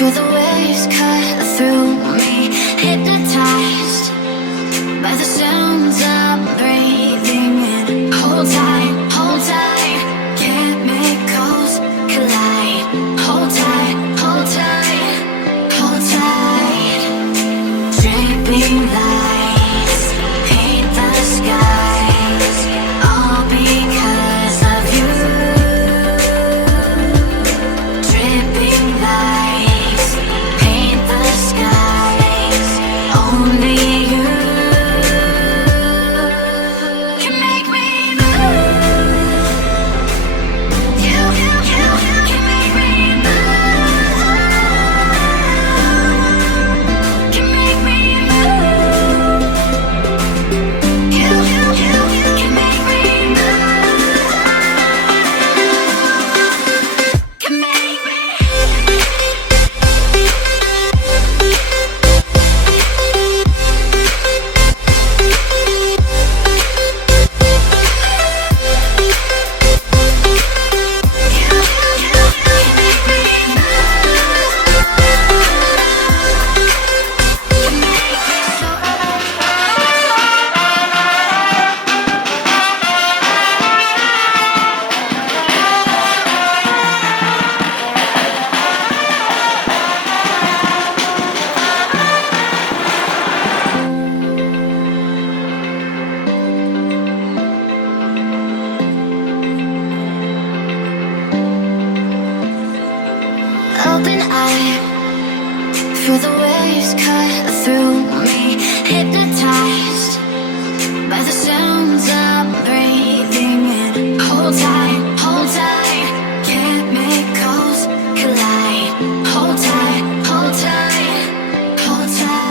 Feel the waves cut through me, hypnotized by the sounds I'm breathing in. Hold tight, chemicals collide. Hold tight, hold tight, hold tight. Dripping lights paint the skies, all because of you. Dripping lights paint the skies, only you can make me move. You can make me move. Can make me move. You can make me move. Can make me. Open eye, feel the waves cut through me, hypnotized by the sounds I'm breathing in. Hold tight, chemicals collide. Hold tight, hold tight, hold tight.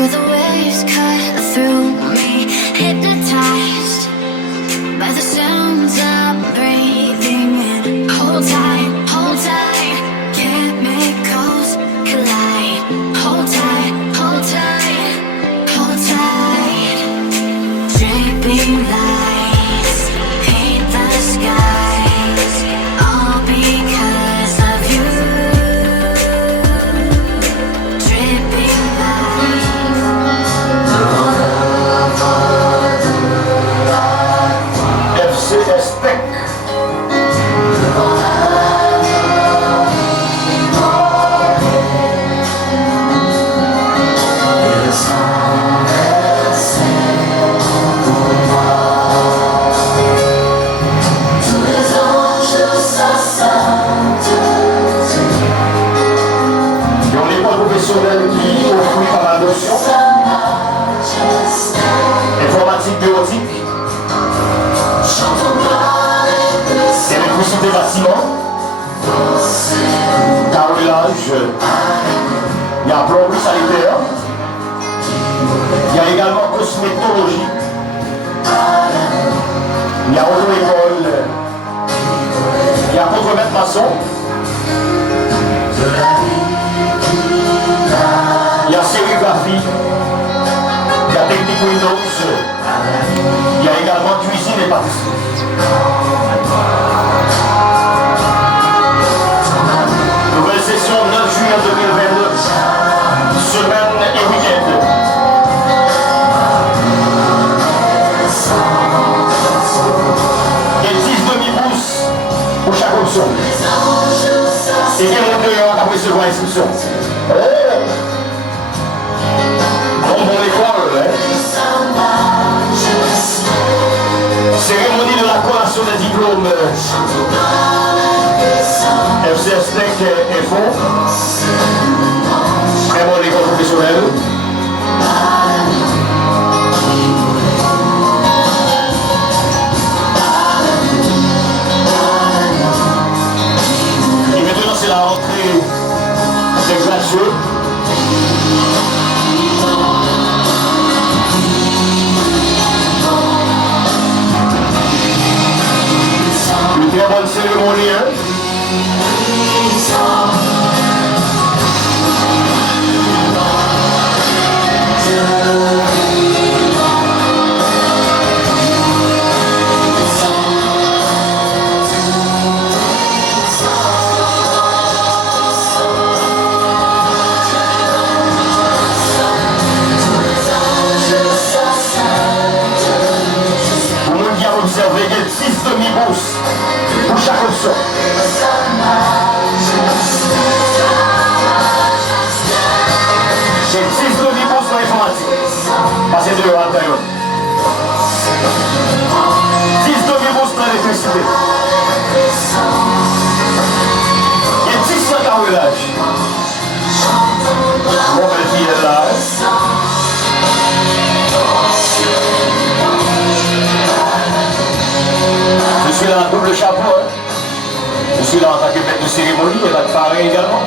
Feel the waves cut through me, hypnotized by the sounds I'm breathing in. Hold tight, chemicals collide. Hold tight, hold tight, hold tight. Dripping lights paint the skies, all because of you. Dripping lights. FCS Tech. Ils ont l'école professionnelle qui offre pas mal d'options. Informatique, bureautique. Électricité bâtiment, carrelage, il y a plomberie sanitaire, il y a également cosmétologie, il y a auto-école, il y a contremaître maçon, il y a sérigraphie, il y a technique Windows, il y a également cuisine et pâtisserie. Nouvelle session 9 juillet 2022, semaine et week-end. Et 10 demi-pouces pour chaque option. Et bien le dehors après recevoir l'inscription. Bon l'école, hein? Cérémonie de la collation des diplômes FCS Tech Info. Très bonne école professionnelle. Et maintenant c'est la rentrée des gradués. Une très bonne cérémonie, hein? Pour nous qui avons observé, il y a 6 demi-pouces pour chaque option. J'ai 6 demi-pouces pour l'informatique. Passez de l'heure à l'intérieur. 10 demi-pouces pour l'électricité. Et 10 sur le carrelage. Mon belle fille est là. Je suis là en double chapeau. Hein. Je suis là en tant que maître de cérémonie et là de parrain également.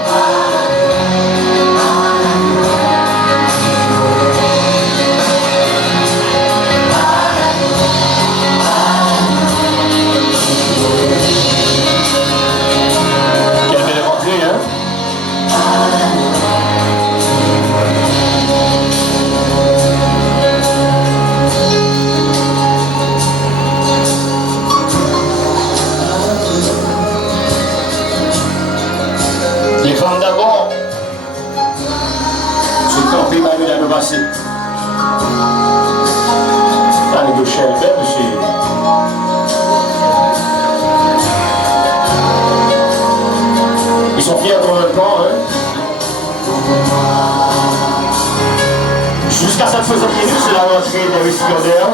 Quelle belle rentrée, hein? Les femmes d'abord, je suis campé parmi la passé. Allez, de chèvre, monsieur. Ils sont fiers pour notre corps, hein? Jusqu'à cette 60 minutes, c'est la rentrée des récipiendaires.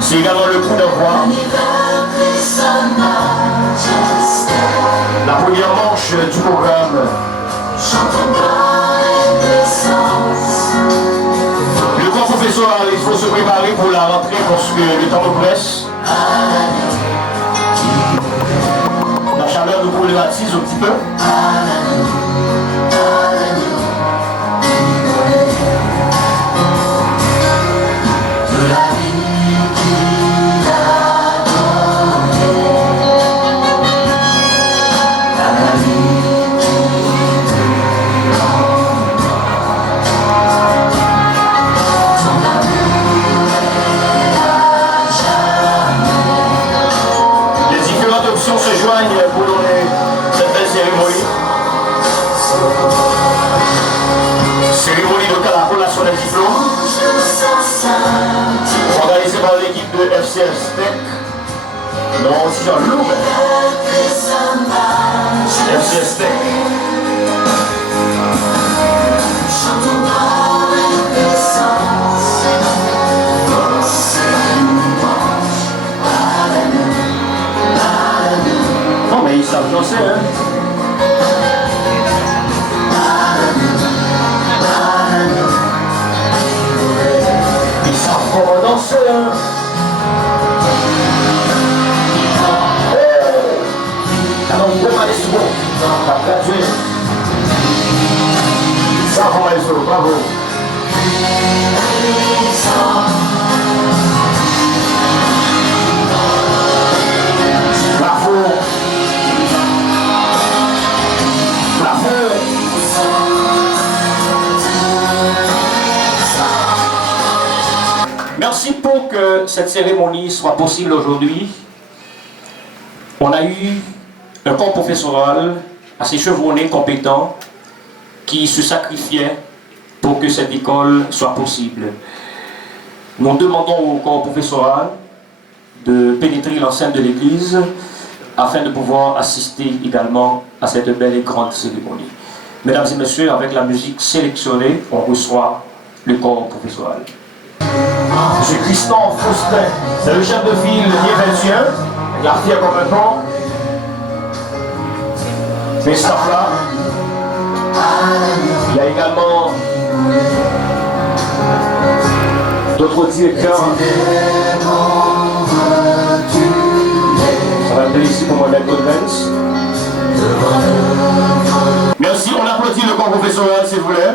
C'est également le coup d'envoi. La première manche du programme. Le corps professoral, il faut se préparer pour la rentrée parce que le temps nous presse. La chaleur nous problématise un petit peu. Cérémonie de collaboration des diplômes organisée par l'équipe de FCS Tech. Non, aussi Jean-Loup. FCS Tech. Non, mais ils savent danser, hein. Ils savent comment danser, hein. Alors, bon, allez, c'est bon. T'as gradué. Bravo, Maestro, bravo. Bravo. Bravo. Merci pour que cette cérémonie soit possible aujourd'hui. On a eu un corps professoral assez chevronné, compétent, qui se sacrifiait pour que cette école soit possible. Nous demandons au corps professoral de pénétrer l'enceinte de l'église afin de pouvoir assister également à cette belle et grande cérémonie. Mesdames et messieurs, avec la musique sélectionnée, on reçoit le corps professoral. Monsieur Christophe Faustin, c'est le chef de file Lié 21, avec la fière comme un pont. Ces staffs-là, il y a également d'autres directeurs. Ça va être ici pour moi d'être Vance. Merci, on applaudit le corps professoral s'il vous plaît.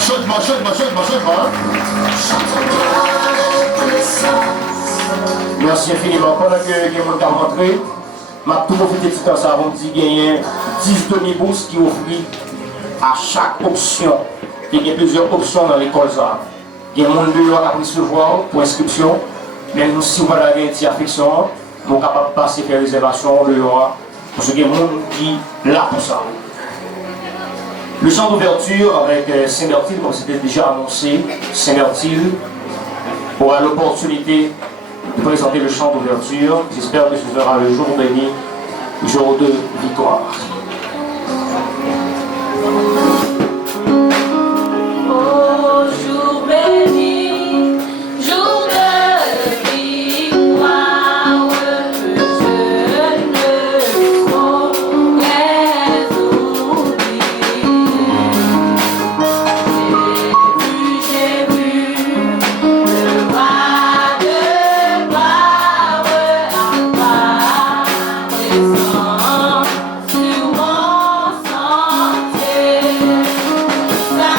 Chaudement, chaudement, chaudement, chaudement. Merci infiniment. Pendant que vous êtes rentré, je vais tout profiter de ce temps avant de dire qu'il y a 10 demi-bourses qui offrent à chaque option. Il y a plusieurs options dans l'école. Il y a des gens qui ont recevoir pour inscription. Mais nous, si vous avez une petite affection, nous sommes capables de passer faire réservation dehors. Parce qu'il y a des gens qui sont là pour ça. Le chant d'ouverture avec Saint-Bertil, comme c'était déjà annoncé, Saint-Bertil aura l'opportunité de présenter le chant d'ouverture. J'espère que ce sera le jour béni, jour de victoire. Oh, jour béni, jour de victoire, je ne saurais oublier. J'ai vu le roi de gloire apparaissant sur mon sentier. Sa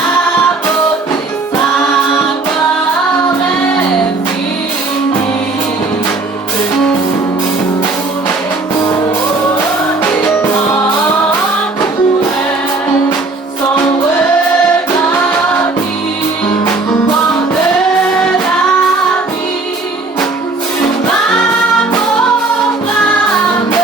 beauté, sa gloire infinie, son regard qui porte la vie sur ma pauvre âme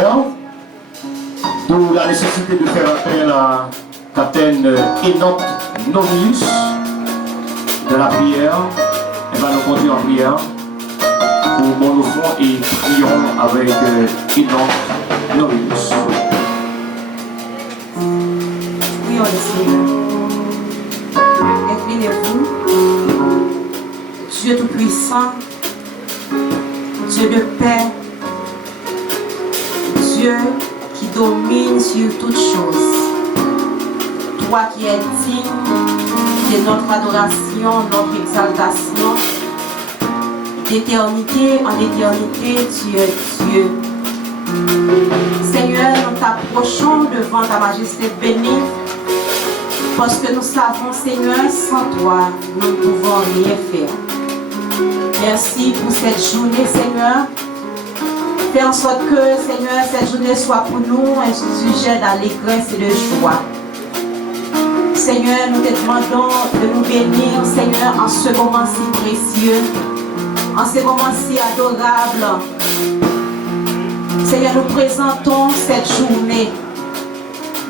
prière. D'où la nécessité de faire appel à Capitaine Enoch Novius de la prière. Elle va nous conduire en prière. Pour mon offrande et prions avec Enoch Novius. Prions le Seigneur. Inclinez-vous. Dieu Tout-Puissant, Dieu de paix, Dieu qui domine sur toutes choses. Toi qui es digne de notre adoration, notre exaltation, d'éternité en éternité, tu es Dieu. Seigneur, nous t'approchons devant ta majesté bénie, parce que nous savons, Seigneur, sans toi, nous ne pouvons rien faire. Merci pour cette journée, Seigneur. Fais en sorte que, Seigneur, cette journée soit pour nous un sujet d'allégresse et de joie. Seigneur, nous te demandons de nous bénir, Seigneur, en ce moment si précieux, en ce moment si adorable. Seigneur, nous présentons cette journée,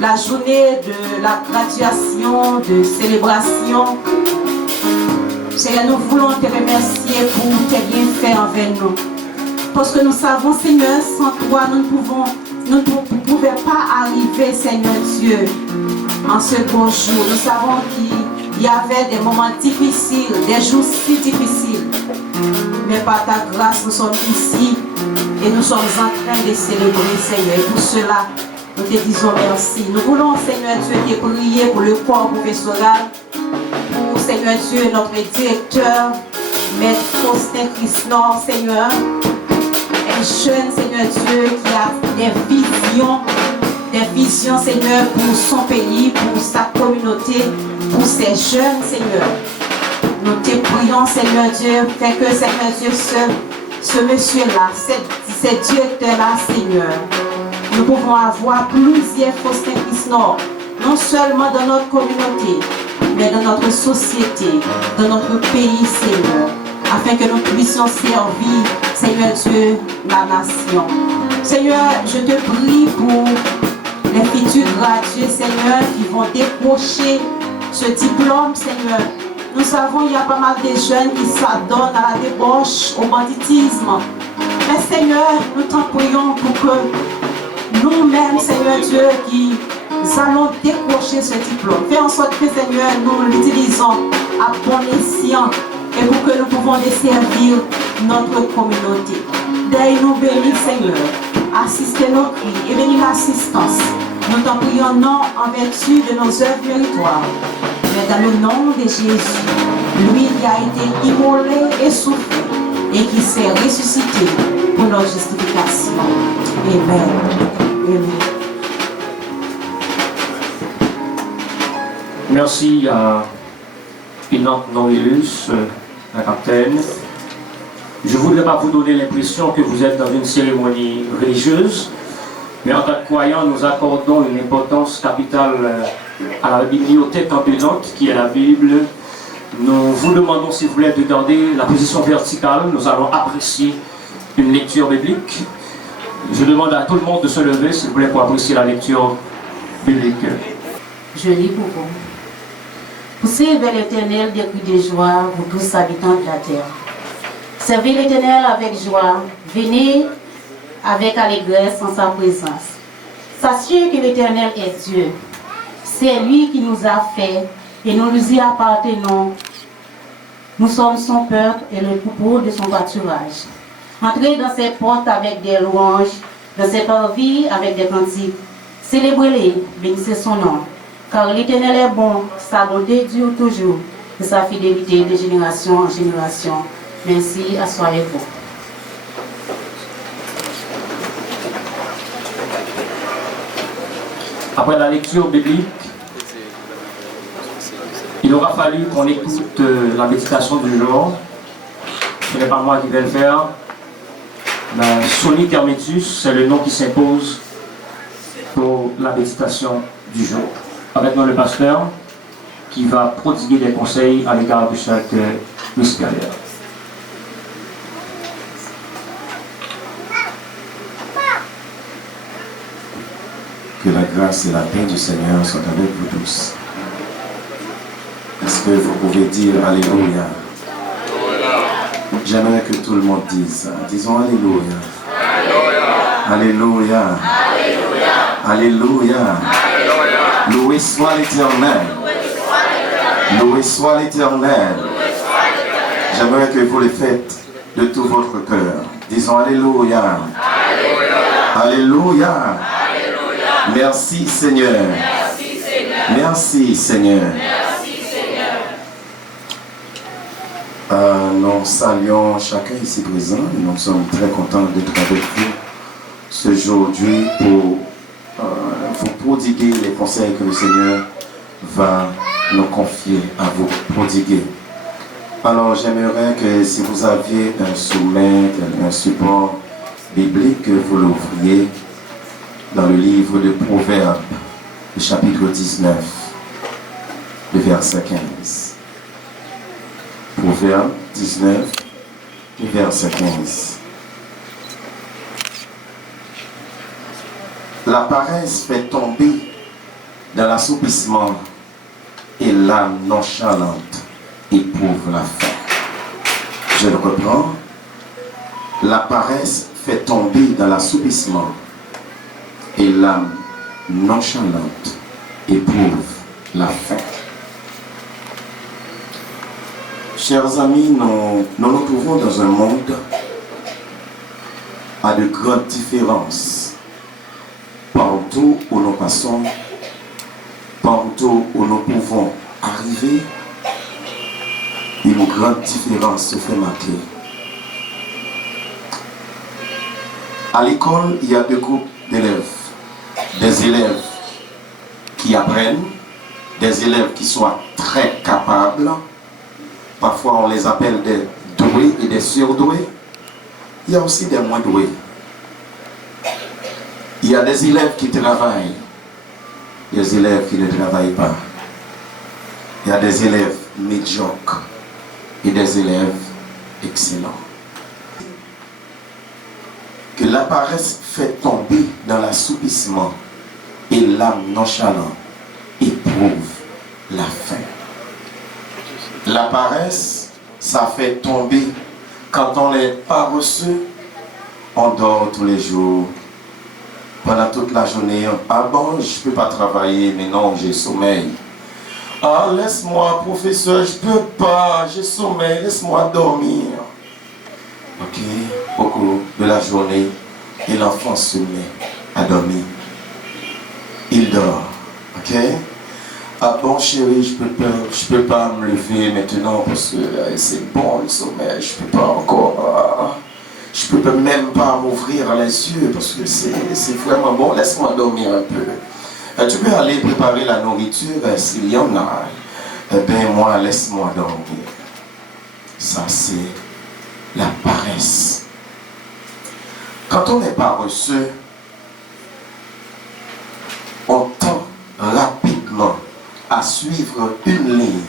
la journée de la graduation, de célébration. Seigneur, nous voulons te remercier pour tes bienfaits envers nous. Parce que nous savons, Seigneur, sans toi, nous ne pouvons pas arriver, Seigneur Dieu, en ce beau jour. Nous savons qu'il y avait des moments difficiles, des jours si difficiles. Mais par ta grâce, nous sommes ici et nous sommes en train de célébrer, Seigneur. Et pour cela, nous te disons merci. Nous voulons, Seigneur Dieu, te prier pour le corps professoral, pour, Seigneur Dieu, notre directeur, Maître Faustin Christnor, Seigneur. Un jeune, Seigneur Dieu, qui a des visions, Seigneur, pour son pays, pour sa communauté, pour ses jeunes, Seigneur. Nous te prions, Seigneur Dieu, fais que, Seigneur Dieu, ce monsieur-là, ce directeur-là, Seigneur, nous pouvons avoir plusieurs Faustin Christnor, non seulement dans notre communauté, mais dans notre société, dans notre pays, Seigneur, afin que nous puissions servir, Seigneur Dieu, la nation. Seigneur, je te prie pour les futurs gradués, Seigneur, qui vont décrocher ce diplôme, Seigneur. Nous savons qu'il y a pas mal de jeunes qui s'adonnent à la débauche, au banditisme. Mais Seigneur, nous t'en prions pour que nous-mêmes, Seigneur Dieu, qui allons décrocher ce diplôme. Fais en sorte que, Seigneur, nous l'utilisons à bon escient et pour que nous pouvons desservir notre communauté. D'ailleurs, nous bénis, Seigneur, assistez nos cris et bénis l'assistance. Nous t'en prions non en vertu de nos œuvres méritoires, mais dans le nom de Jésus, lui qui a été immolé et souffert et qui s'est ressuscité pour notre justification. Amen. Amen. Merci à Enoch Novius, la capitaine. Je ne voudrais pas vous donner l'impression que vous êtes dans une cérémonie religieuse, mais en tant que croyants, nous accordons une importance capitale à la bibliothèque ambulante qui est la Bible. Nous vous demandons, s'il vous plaît, de garder la position verticale. Nous allons apprécier une lecture biblique. Je demande à tout le monde de se lever, s'il vous plaît, pour apprécier la lecture biblique. Je lis pour vous. Poussez vers l'Éternel des cris de joie, vous tous habitants de la terre. Servez l'Éternel avec joie, venez avec allégresse en sa présence. Sachez que l'Éternel est Dieu. C'est lui qui nous a fait et nous lui y appartenons. Nous sommes son peuple et le troupeau de son pâturage. Entrez dans ses portes avec des louanges, dans ses parvis avec des cantiques. Célébrez-les, bénissez son nom. Car l'Éternel est bon, sa bonté dure toujours, et sa fidélité de génération en génération. Merci, asseyez-vous. Après la lecture biblique, il aura fallu qu'on écoute la méditation du jour. Ce n'est pas moi qui vais le faire. La Soni Termitus, c'est le nom qui s'impose pour la méditation du jour. Avec nous le pasteur qui va prodiguer des conseils à l'égard de chaque missionnaire. Que la grâce et la paix du Seigneur soient avec vous tous. Est-ce que vous pouvez dire Alléluia? J'aimerais que tout le monde dise ça. Disons Alléluia. Alléluia. Alléluia. Loué soit l'Éternel. Loué soit l'Éternel. J'aimerais que vous le faites de tout votre cœur. Disons Alléluia. Alléluia. Merci Seigneur. Merci Seigneur. Nous saluons chacun ici présent et nous sommes très contents d'être avec vous ce aujourd'hui pour vous prodiguer les conseils que le Seigneur va nous confier à vous prodiguer. Alors j'aimerais que si vous aviez un sommet, un support biblique, que vous l'ouvriez dans le livre de Proverbes, le chapitre 19, le verset 15. Proverbes 19, le verset 15. La paresse fait tomber dans l'assoupissement et l'âme nonchalante éprouve la faim. Je le reprends. La paresse fait tomber dans l'assoupissement et l'âme nonchalante éprouve la faim. Chers amis, nous nous trouvons dans un monde à de grandes différences. Partout où nous passons, partout où nous pouvons arriver, une grande différence se fait marquer. À l'école, il y a deux groupes d'élèves. Des élèves qui apprennent, des élèves qui sont très capables. Parfois, on les appelle des doués et des surdoués. Il y a aussi des moins doués. Il y a des élèves qui travaillent, des élèves qui ne travaillent pas. Il y a des élèves médiocres et des élèves excellents. Que la paresse fait tomber dans l'assoupissement et l'âme nonchalante éprouve la faim. La paresse, ça fait tomber quand on est paresseux, on dort tous les jours. Pendant toute la journée, ah bon, je ne peux pas travailler, mais non, j'ai sommeil. Ah, laisse-moi, professeur, je ne peux pas, j'ai sommeil, laisse-moi dormir. Ok, au cours de la journée, et l'enfant se met à dormir. Il dort, ok? Ah bon, chérie, je peux pas me lever maintenant parce que c'est bon le sommeil, je ne peux pas encore. Je ne peux même pas m'ouvrir les yeux parce que c'est vraiment bon. Laisse-moi dormir un peu. Tu peux aller préparer la nourriture s'il y en a. Eh bien, moi, laisse-moi dormir. Ça, c'est la paresse. Quand on est paresseux, on tend rapidement à suivre une ligne.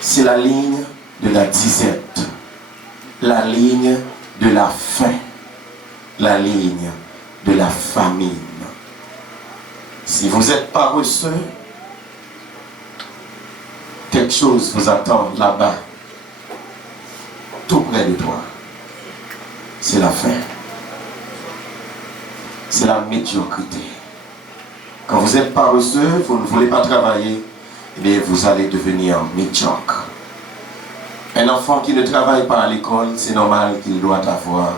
C'est la ligne de la disette. La ligne de la faim, la ligne de la famine. Si vous êtes paresseux, quelque chose vous attend là-bas, tout près de toi. C'est la faim. C'est la médiocrité. Quand vous êtes paresseux, vous ne voulez pas travailler, eh bien vous allez devenir médiocre. Un enfant qui ne travaille pas à l'école, c'est normal qu'il doit avoir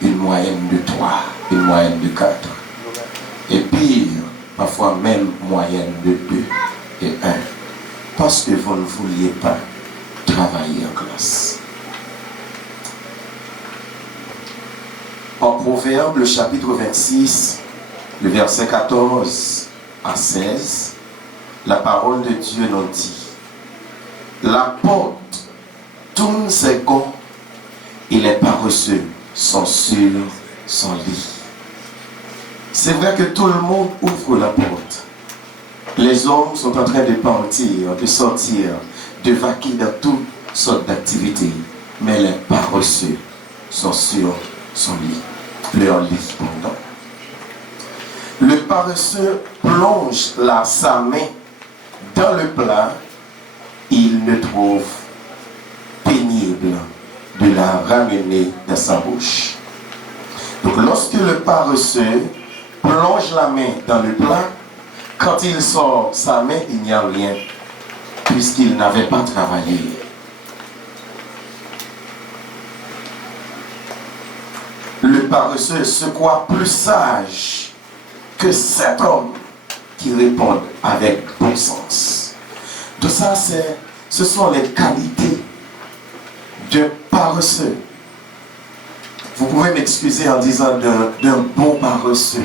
une moyenne de 3, une moyenne de 4. Et pire, parfois même moyenne de 2 et 1. Parce que vous ne vouliez pas travailler en classe. En Proverbe, le chapitre 26, le verset 14 à 16, la parole de Dieu nous dit: la porte tourne ses gonds et les paresseux sont sur son lit. C'est vrai que tout le monde ouvre la porte. Les hommes sont en train de partir, de sortir, de vaquer dans toutes sortes d'activités. Mais les paresseux sont sur son lit, leur lit, pardon. Le paresseux plonge sa main dans le plat, il ne trouve pénible de la ramener dans sa bouche. Donc lorsque le paresseux plonge la main dans le plat, quand il sort sa main, il n'y a rien, puisqu'il n'avait pas travaillé. Le paresseux se croit plus sage que cet homme qui répond avec bon sens. Tout ça, ce sont les qualités de paresseux. Vous pouvez m'excuser en disant d'un bon paresseux.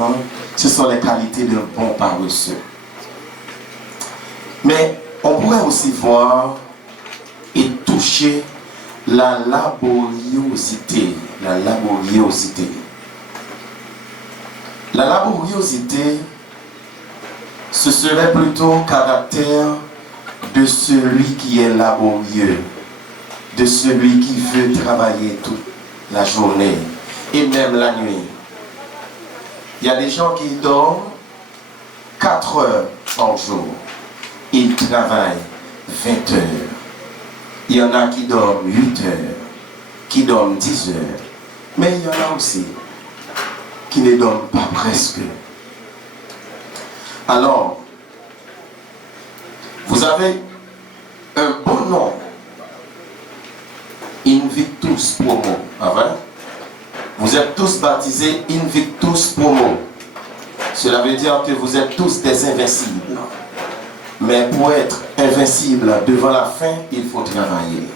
Hein? Ce sont les qualités d'un bon paresseux. Mais on pourrait aussi voir et toucher la laboriosité. La laboriosité. La laboriosité, ce serait plutôt caractère de celui qui est laborieux, de celui qui veut travailler toute la journée et même la nuit. Il y a des gens qui dorment 4 heures par jour. Ils travaillent 20 heures. Il y en a qui dorment 8 heures, qui dorment 10 heures. Mais il y en a aussi qui ne dorment pas presque. Alors, vous avez un bon nom. Invictus Promo. Avant, vous êtes tous baptisés Invictus Promo. Cela veut dire que vous êtes tous des invincibles. Mais pour être invincible devant la fin, il faut travailler.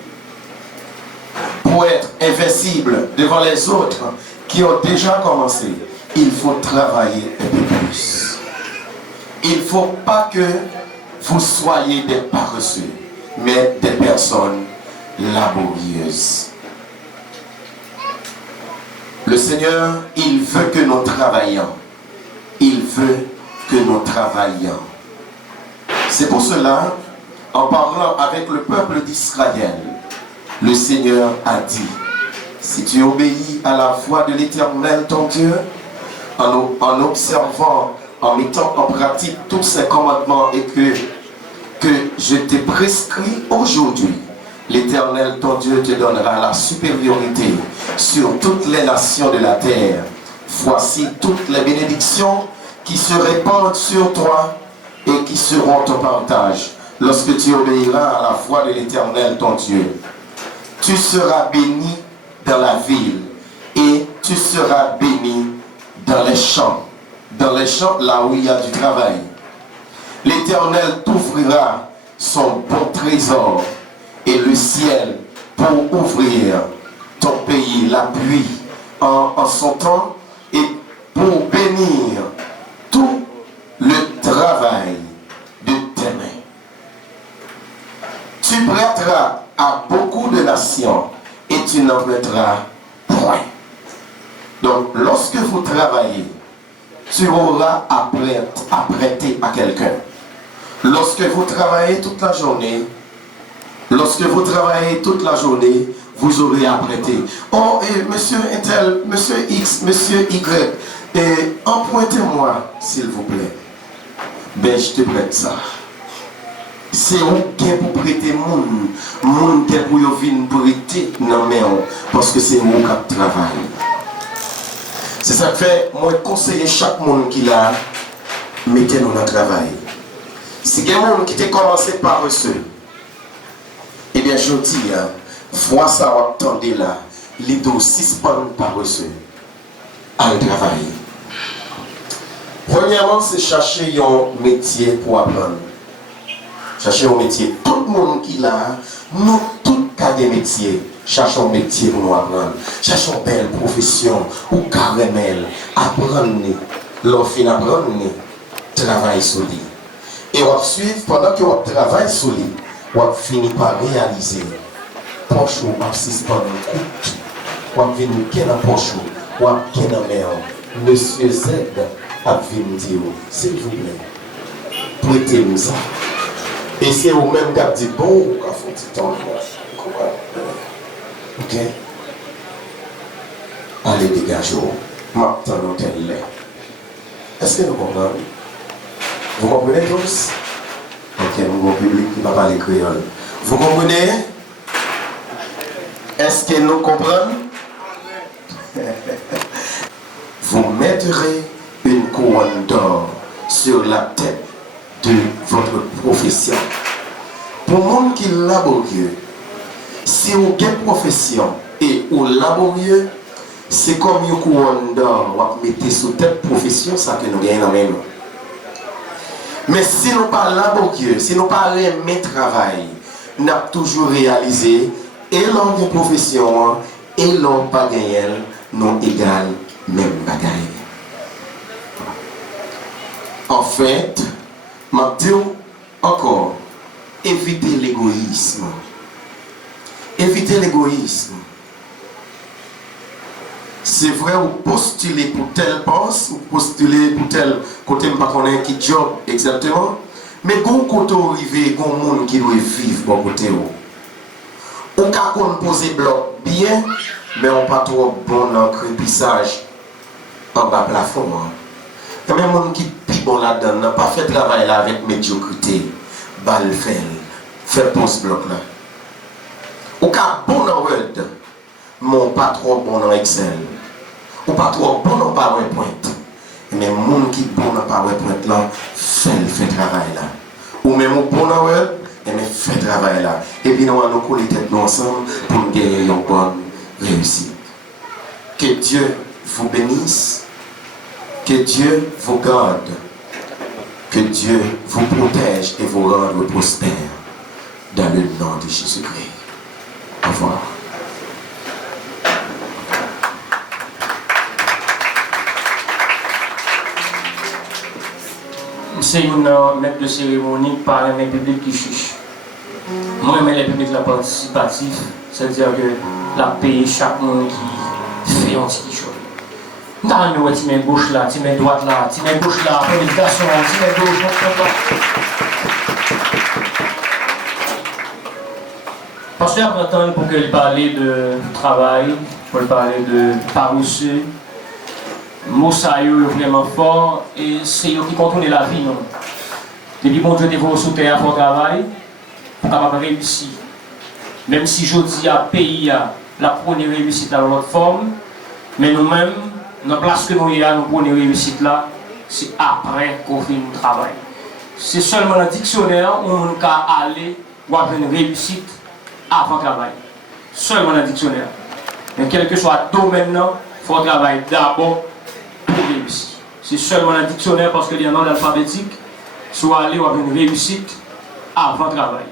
Pour être invincible devant les autres qui ont déjà commencé, il faut travailler un peu plus. Il ne faut pas que vous soyez des paresseux, mais des personnes laborieuses. Le Seigneur, il veut que nous travaillions. Il veut que nous travaillions. C'est pour cela, en parlant avec le peuple d'Israël, le Seigneur a dit, si tu obéis à la voix de l'Éternel ton Dieu, en observant, en mettant en pratique tous ces commandements et que je t'ai prescrit aujourd'hui, l'Éternel ton Dieu te donnera la supériorité sur toutes les nations de la terre. Voici toutes les bénédictions qui se répandent sur toi et qui seront ton partage lorsque tu obéiras à la voix de l'Éternel ton Dieu. Tu seras béni dans la ville et tu seras béni dans les champs là où il y a du travail. L'Éternel t'ouvrira son bon trésor et le ciel pour ouvrir ton pays, la pluie en son temps et pour bénir tout le travail de tes mains. Tu prêteras à beaucoup de nations et tu n'en prêteras point. Donc, lorsque vous travaillez, tu auras à prêter à quelqu'un. Lorsque vous travaillez toute la journée, vous aurez à prêter. Oh, et monsieur Intel, monsieur X, monsieur Y, empruntez-moi, s'il vous plaît. Ben, je te prête ça. C'est où qui est pour prêter moun qui est pour venir prêter, non mais parce que c'est où qui travaille. C'est ça que fait, moi, conseiller chaque monde qui l'a, mettez-nous dans le travail. Si il y a un monde qui a commencé par eux, eh bien, je dis, vois ça, vous attendez là, les deux suspendent par eux, à le travail. Premièrement, c'est chercher un métier pour apprendre. Chercher un métier. Tout le monde qui l'a, nous, tous cas des métiers, cherchons un métier pour nous apprendre. Cherchons une belle profession ou caramel. Apprendre, l'offre apprendre, travail sur lui. Et on va suivre, pendant que on travaille sur lui, on va finir par réaliser. Poche ou assistant de coûte. On va venir qu'est dans poche ou on va qu'est dans mer. Monsieur Z a venir dire, s'il vous plaît, prêtez-nous ça. Et c'est au même qui a dit, bon, on va faire un petit temps. Ok? Allez, dégagez-vous. Maintenant, tel lait. Est-ce que nous comprenons? Vous comprenez tous? Ok, mon public qui va parler créole. Vous comprenez? Est-ce que nous comprenons? Vous mettrez une couronne d'or sur la tête de votre profession. Pour le monde qui est laborieux, si vous avez une profession et vous laborieux, c'est comme une couronne d'or vous mettez sur tête profession, ça que nous gagnons dans même. Mais si nous pas laborieux, si nous pas aimer travail, nous avons toujours réalisé et l'homme de profession et l'homme pas gagné, non égal même bagaille. En fait, je dis encore, évitez l'égoïsme. Évitez l'égoïsme. C'est vrai, vous postulez pour tel poste, vous postulez pour tel côté, je ne sais pas qui job exactement, mais quand côté arrivé, il y a un monde qui doit vivre pour côté. On peut poser bloc bien, mais on pas trop bon dans le crépissage en bas plafond. Il y a même des gens qui sont bon là-dedans, n'a pas fait travail là avec médiocrité, balle fait post bloc là. On est bon dans Word, mais on pas trop bon dans Excel. On pas trop bon dans PowerPoint. Mais les gens qui sont bons dans PowerPoint là, fait travail là. Ou même bon dans Word, mais fait travail là. Et puis nous allons coller tête ensemble pour gagner une bonne réussite. Que Dieu vous bénisse. Que Dieu vous garde. Que Dieu vous protège et vous rende prospère. Dans le nom de Jésus-Christ. Au revoir. C'est une maître de cérémonie par un public qui chiche. Moi, je les publics la participatif, c'est-à-dire que la paye chaque monde qui fait un petit chose. Nous avons tu mets gauche là, tu mets droite là, tu mets gauche là, pour l'éducation, tu mets gauche là. Parce que après temps pour qu'il parle de travail, pour parler de paresseux, mots ça est vraiment fort et c'est eux qui contrôlent la vie. Non? Depuis bon Dieu dévore sous terre pour travail, pour capable réussir. Même si je dis à pays la première réussite dans notre forme, mais nous-mêmes, dans la place que nous avons, nous prenons réussite là, c'est après qu'on fait le travail. C'est seulement dans le dictionnaire où on peut aller voir une réussite avant le travail. Seulement dans le dictionnaire. Mais quel que soit le domaine, il faut travailler d'abord pour réussir. C'est seulement dans le dictionnaire parce qu'il y a un ordre alphabétique, soit aller voir une réussite avant le travail.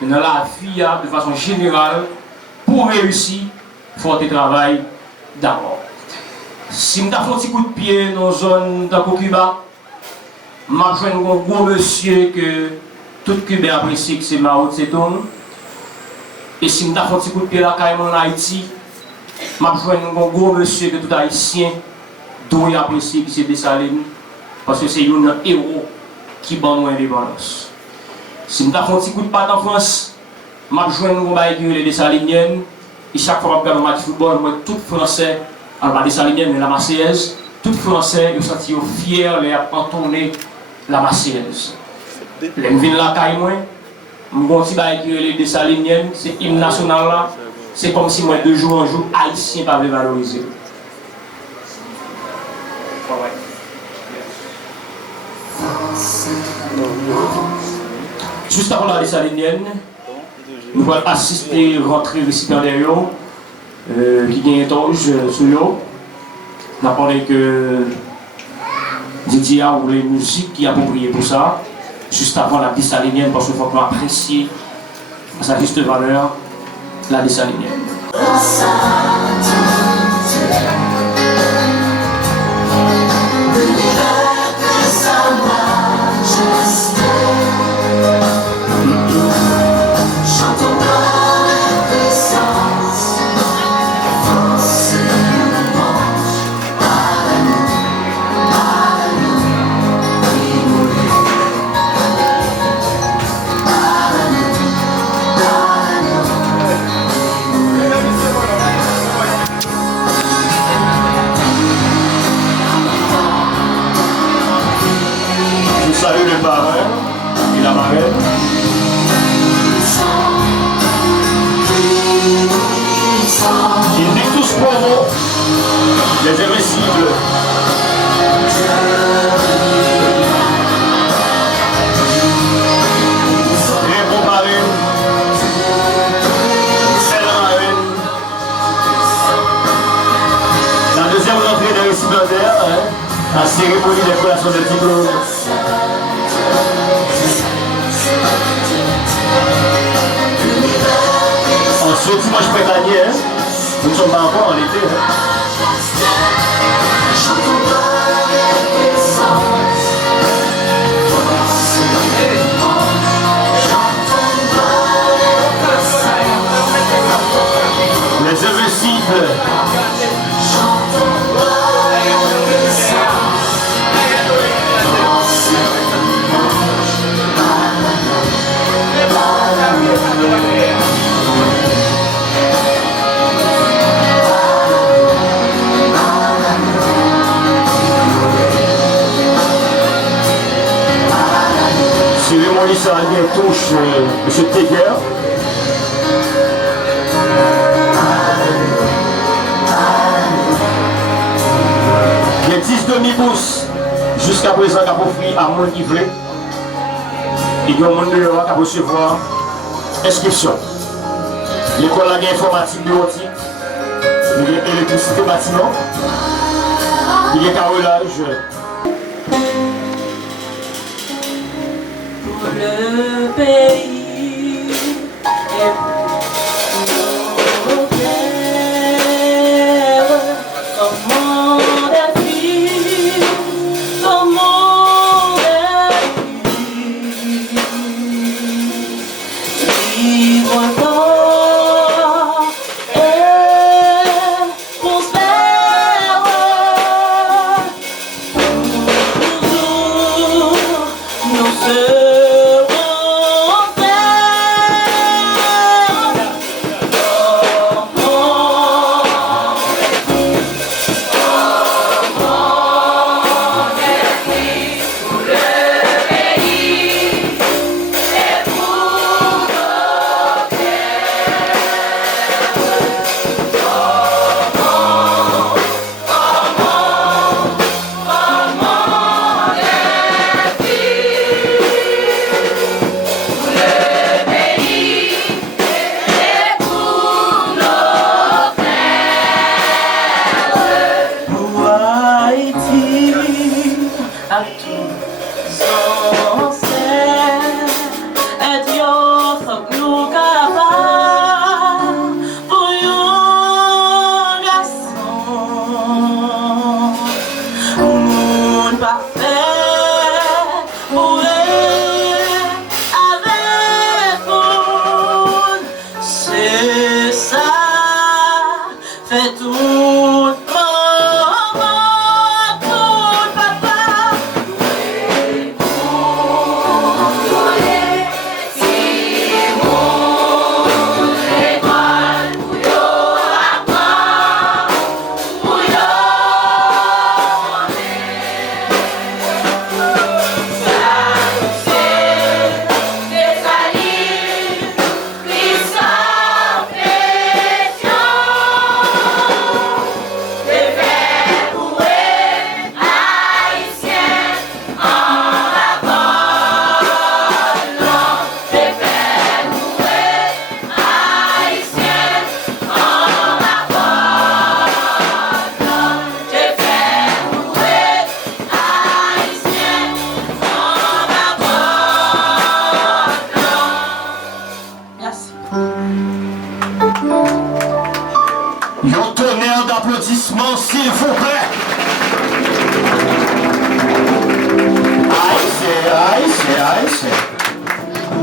Mais dans la vie, de façon générale, pour réussir, il faut travailler d'abord. Si je fais un petit coup de pied dans une zone de Cuba, je vais un gros monsieur que tout Cuba apprécie, que c'est Mao Tse-tung. Et si je fais un petit coup de pied là, carrément en Haïti, je vais un gros monsieur que tout Haïtien doit apprécier, que c'est Dessalines, parce que c'est un héros qui bat nous l'indépendance. Si je fais un petit coup de patte en France, je vais un gros bail qui est Dessalinienne, et chaque fois que je regarde un match de football, moi, tout Français, alors, des Saliniennes, mais la Marseillaise, tout Français, ils sont fiers de entonner la Marseillaise. Les gens viennent là, moi, mon petit bail qui est des Saliniennes, c'est hymne national là, c'est comme si moi, de jour en jour, Haïtien ne pas valoriser. Juste avant la Dessalinienne, nous allons assister à rentrer récipiendaire. Qui gagne un toge sur l'eau. On a parlé que Didier a voulu une musique qui est appropriée pour ça, juste avant la dessalinienne, parce qu'il faut apprécier à sa juste valeur la dessalinienne. salue le parrain et la marraine. Ils disent tous pour vous, les invincibles. Les beaux marines, celle marine. La deuxième rentrée des récipiendaires, la cérémonie des collations de diplôme. Ensuite, dimanche printanier, nous ne sommes pas encore en été. Les invincibles. Cérémonie sarandienne touche M. Teger. Il y a 10 demi-pouces jusqu'à présent qui a offert à mon niveau. Il y a un monde qui va recevoir inscription. L'école a informatique bureautique, il y a électricité bâtiment, il y a carrelage. Le pays est pour terre, comment la vie, comment la vie, vivre encore et prospère, toujours nous serons à tous ancêtres, et Dieu fait nous capables pour un garçon, monde parfait pour avec vous, c'est ça, fait tout. Un tonnerre d'applaudissements, s'il vous plaît. Aïe.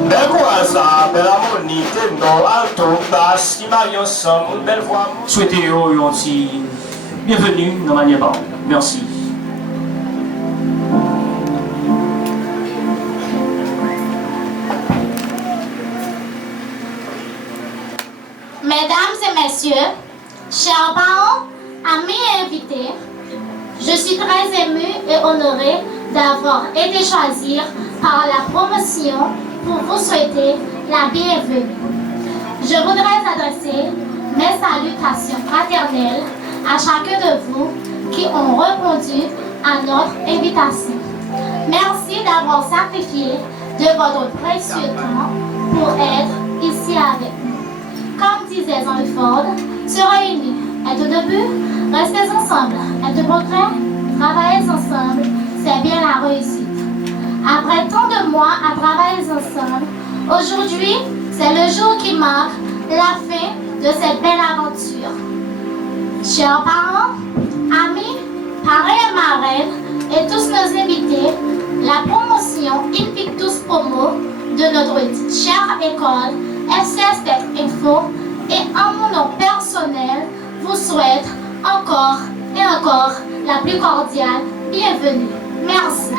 Belle voix, ça, belle harmonie, ténor, alto, basse, qui marient ensemble, une belle voix. Souhaitez-vous un petit bienvenue dans ma manière. Merci. Mesdames et messieurs, chers parents, amis et invités, je suis très émue et honorée d'avoir été choisis par la promotion pour vous souhaiter la bienvenue. Je voudrais adresser mes salutations fraternelles à chacun de vous qui ont répondu à notre invitation. Merci d'avoir sacrifié de votre précieux temps pour être ici avec nous. Comme disait Henry Ford, se réunir est au début, restez ensemble est au progrès, travaillez ensemble, c'est bien la réussite. Après tant de mois à travailler ensemble, aujourd'hui, c'est le jour qui marque la fin de cette belle aventure. Chers parents, amis, parrains et marraines et tous nos invités, la promotion Invictus Promo de notre chère école FCS Tech Info et en mon nom personnel vous souhaite encore et encore la plus cordiale bienvenue. Merci.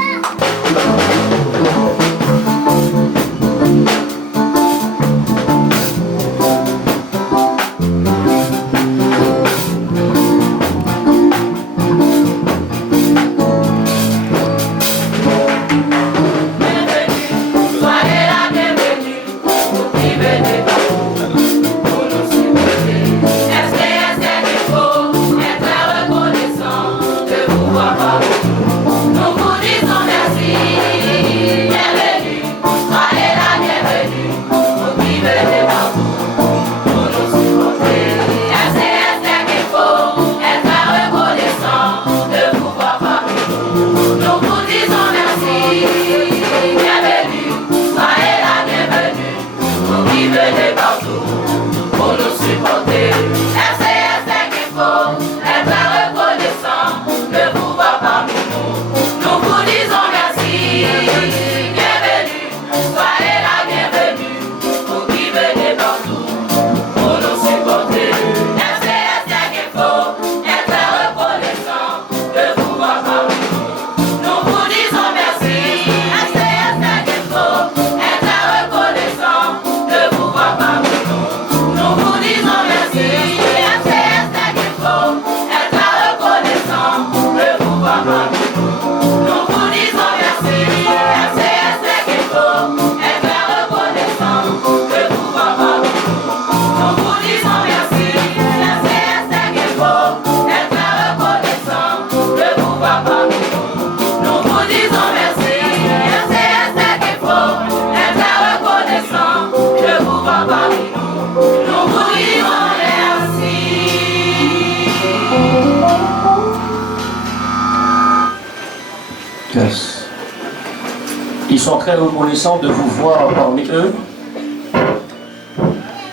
Ils sont très reconnaissants de vous voir parmi eux.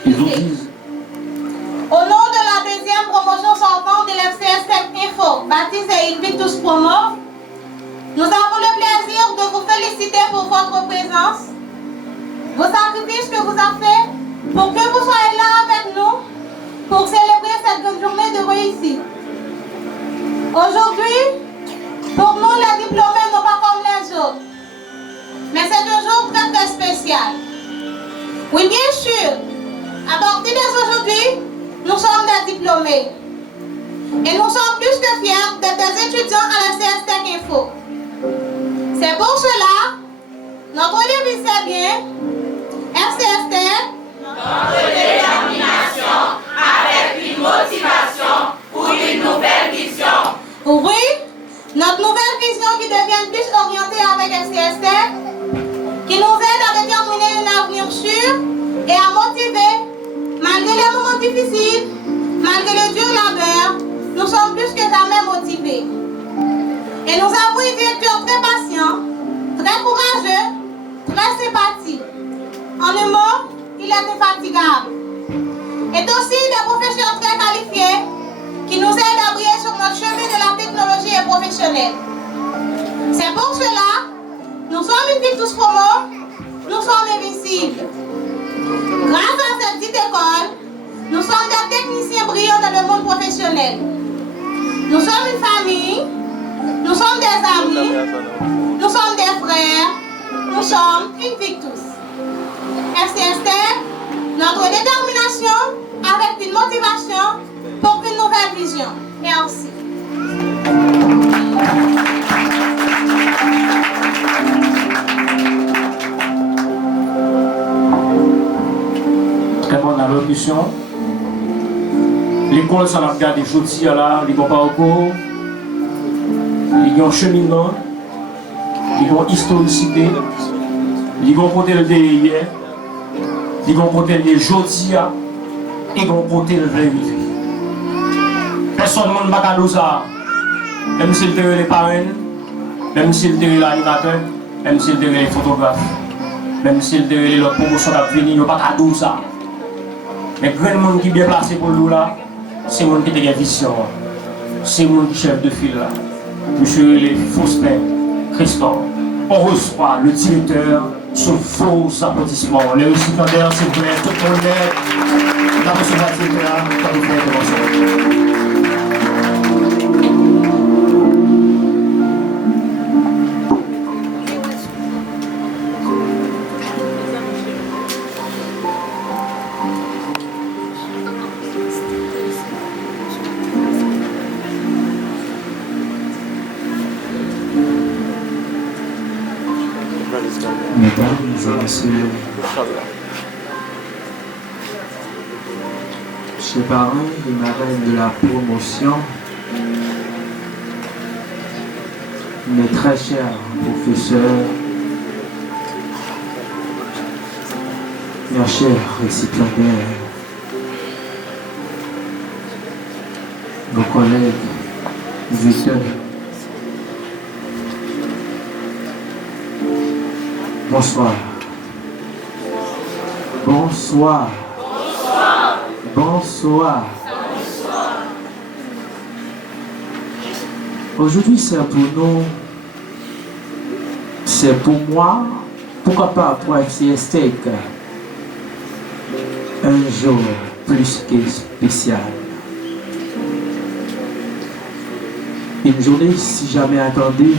Ils vous disent. Au nom de la deuxième promotion sortante de l'FCS Tech Info, baptisée Invictus Promo, nous avons le plaisir de vous féliciter pour votre présence, vos sacrifices que vous avez faits pour que vous soyez là avec nous pour célébrer cette grande journée de réussite. Aujourd'hui, pour nous les diplômés n'ont pas comme les autres. Mais c'est un jour très très spécial. Oui, bien sûr, à partir d'aujourd'hui, nous sommes des diplômés. Et nous sommes plus que fiers d'être des étudiants à la FCS Tech Info. C'est pour cela, notre devise c'est bien, FCS Tech, notre détermination avec une motivation pour une nouvelle vision. Oui, notre nouvelle vision qui devient plus orientée avec FCS Tech, qui nous aide à déterminer un avenir sûr et à motiver, malgré les moments difficiles, malgré les durs labeurs, nous sommes plus que jamais motivés. Et nous avons un directeur très patient, très courageux, très sympathique. En un mot, il est infatigable. Et aussi des professeurs très qualifiés qui nous aident à briller sur notre chemin de la technologie et professionnelle. C'est pour cela nous sommes Invictus Promo, nous sommes invincibles. Grâce à cette petite école, nous sommes des techniciens brillants dans le monde professionnel. Nous sommes une famille, nous sommes des amis, nous sommes des frères, nous sommes Invictus. FCS Tech, notre détermination avec une motivation pour une nouvelle vision. Merci. formation. L'école, ça m'a regardé jeudi là, les parcours, les cheminement, les historicité, les côté le hier, les côté le jeudi et les côté le vrai. Personne ne m'a dit ça, même s'il était les parents, même s'il était l'animateur, même s'il était les photographes, même s'il était l'autre promotion à venir, il n'y a pas de ça. Mais le grand monde qui est bien placé pour nous là, c'est le monde qui a une vision. C'est le monde qui est chef de file là. Monsieur les fausses pères, Christophe. On reçoit le directeur sous vos applaudissements. Les récipiendaires, s'il vous plaît, tout le monde est. La recevoir le directeur, quand vous faites l'intervention. Mesdames et messieurs, chers parents et marraines de la promotion, mes très chers professeurs, mes chers récipiendaires, nos collègues, visiteurs, bonsoir. Bonsoir. Bonsoir. Aujourd'hui, c'est pour nous, c'est pour moi, pourquoi pas pour FCS Tech, un jour plus que spécial. Une journée si jamais attendue,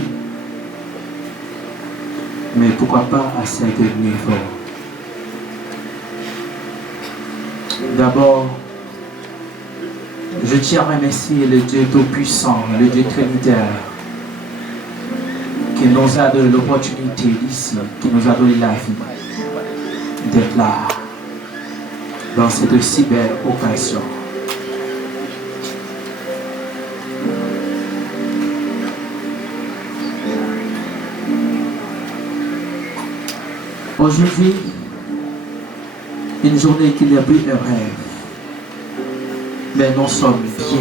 mais pourquoi pas à cet niveau. D'abord, je tiens à remercier le Dieu Tout-Puissant, le Dieu Trinitaire, qui nous a donné l'opportunité d'ici, qui nous a donné la vie, d'être là, dans cette si belle occasion. Aujourd'hui, une journée qui n'est plus un rêve, mais nous sommes bien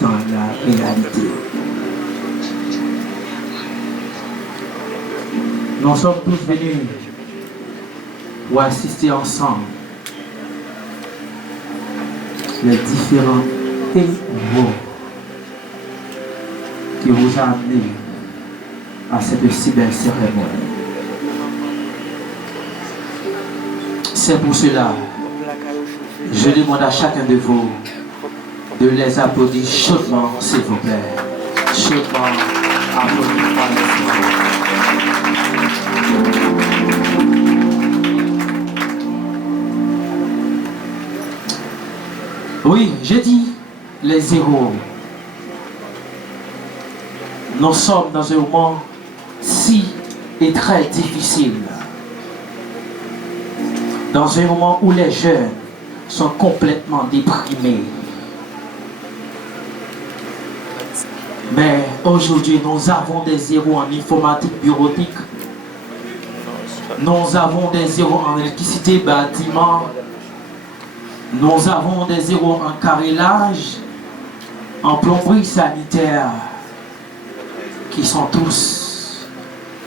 dans la réalité. Nous sommes tous venus pour assister ensemble les différents héros qui vous ont amené à cette si belle cérémonie. C'est pour cela, je demande à chacun de vous de les applaudir chaudement, s'il vous plaît. Chaudement, applaudissez-moi, oui, j'ai dit les héros. Nous sommes dans un moment si et très difficile. Dans un moment où les jeunes sont complètement déprimés. Mais aujourd'hui, nous avons des héros en informatique bureautique. Nous avons des héros en électricité, bâtiment. Nous avons des héros en carrelage, en plomberie sanitaire, qui sont tous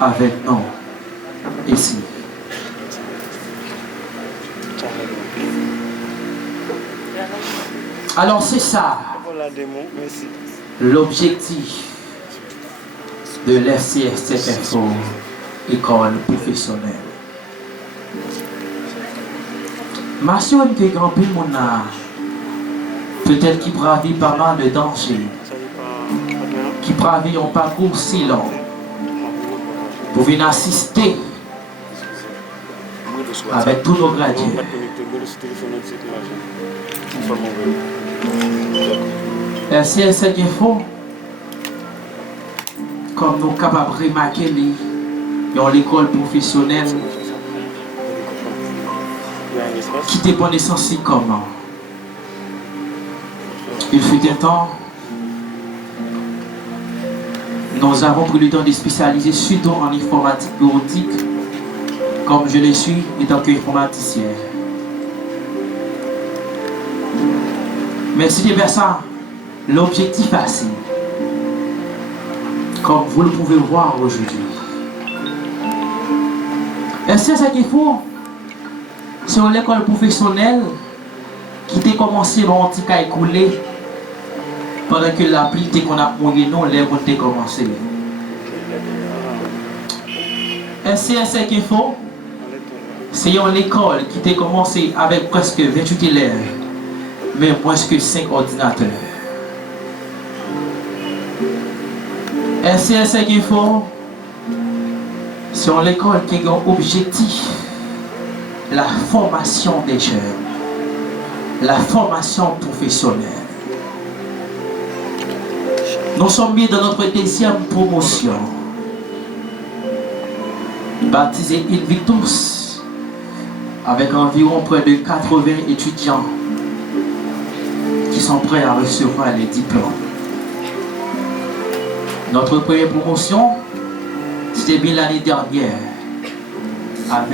avec nous ici. Alors c'est ça l'objectif de l'FCS école professionnelle. M'assurer que grand pays mon a peut-être qui bravit pas mal de dangers, qui bravit un parcours si long pour venir assister avec tous nos gradués. FCS Info, comme nous sommes capables de remarquer dans l'école professionnelle qui dépend de ceci comment Il fut un temps, nous avons pris le temps de spécialiser surtout en informatique bureautique, comme je le suis étant qu'informaticien. Mais c'était vers ça l'objectif assez, comme vous le pouvez voir aujourd'hui. Et c'est ça qu'il faut. C'est l'école professionnelle qui a commencé à écouler pendant que la pluie qu'on a mouru, nous, les routes ont commencé. Et c'est ça qu'il faut. C'est une école qui a commencé avec presque 28 élèves, mais moins que 5 ordinateurs. Et c'est ce qu'il faut. C'est une école qui a un objectif, la formation des jeunes, la formation professionnelle. Nous sommes bien dans notre deuxième promotion, baptisée Invictus, avec environ près de 80 étudiants qui sont prêts à recevoir les diplômes. Notre première promotion, c'était bien l'année dernière.